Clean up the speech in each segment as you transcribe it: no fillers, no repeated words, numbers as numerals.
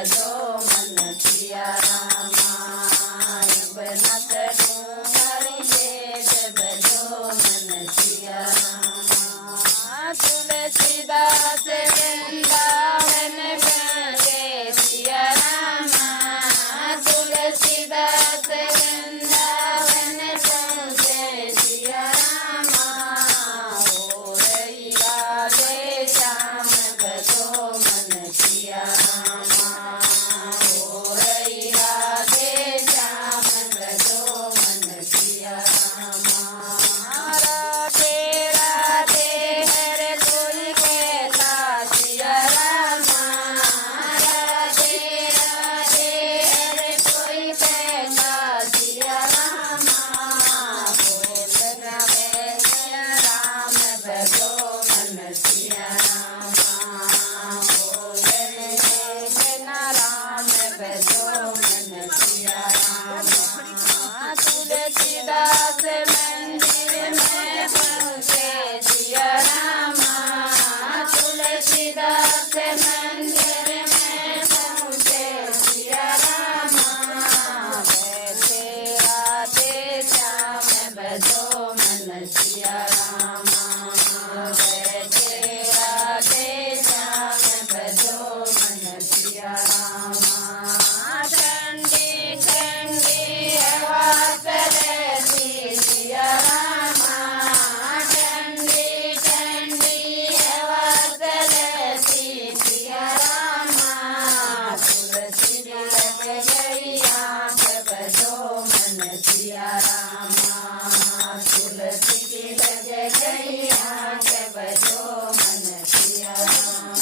भजो मन सिया रामा बना करूं हरि वेद भजो मन सिया रामा तुलसीदास वृंदावन गए सिया रामा तुलसीदास वृंदावन पहुँचे सिया रामा हो रही राधे श्याम भजो मन सिया रामा हो रही राधे श्याम भजो मन सिया रामा राधे राधे हर कोई कहता सिया रामा राधे राधे हर कोई कहता सिया रामा बोल रहे सिया राम भजो मन सिया रामा बोल रहे बिना राम भजो मन सिया रामा तुलसीदास मंदिर में पहुँचे सिया रामा तुलसीदास मंदिर में पहुँचे सिया रामा बैठे राधे श्याम भजो मन सिया रामा बैठे राधे श्याम भजो मन सिया रामा ठंडी ठंडी हवा चलती सिया रामा ठंडी ठंडी हवा चलती सिया रामा तुलसी लग गई आँख भजो मन सिया रामा तुलसी की लग गई आँख भजो मन सिया रामा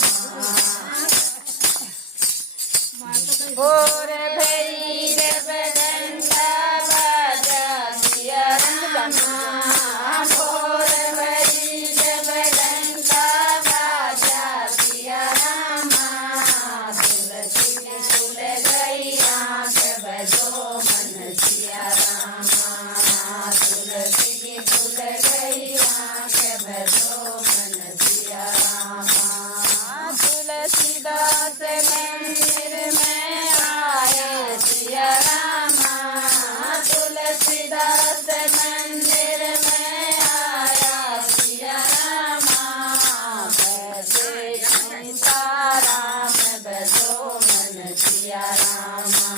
भोर भई जब घंटा बाजा सिया रामा भोर भई जब घंटा बाजा सिया रामा तुलसी की खुल गई आँख भजो मन सिया रामा तुलसी की खुल गई आँख भजो मन सिया रामा तुलसीदास मंदिर में आए सिया रामा तुलसीदास मंदिर में आया सिया रामा बैठे सीताराम भजो मन सिया रामा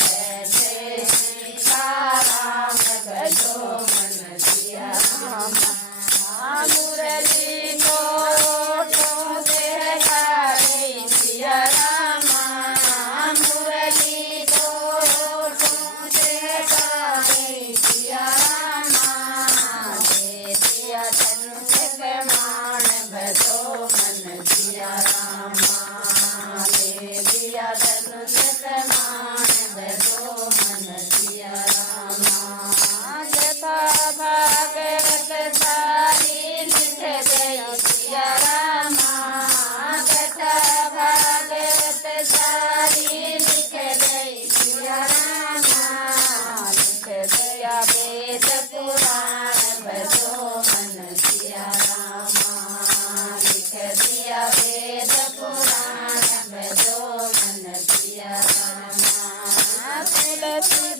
बैठे सीताराम भजो मन सिया रामा मुरली को से गाई सिया रामा मुरली को से गाई सिया रामा दे दिया धनुष मान भजो मन सिया रामा दे दिया धनुष मान भजो मन सिया रामा कथा भागवत सारी लिख गई सिया रामा कथा भागवत सारी लिख गई सिया रामा लिख दिया वेद पुराण भजो मन सिया रामा लिख दिया वेद पुराण भजो मन सिया रामा तुलसी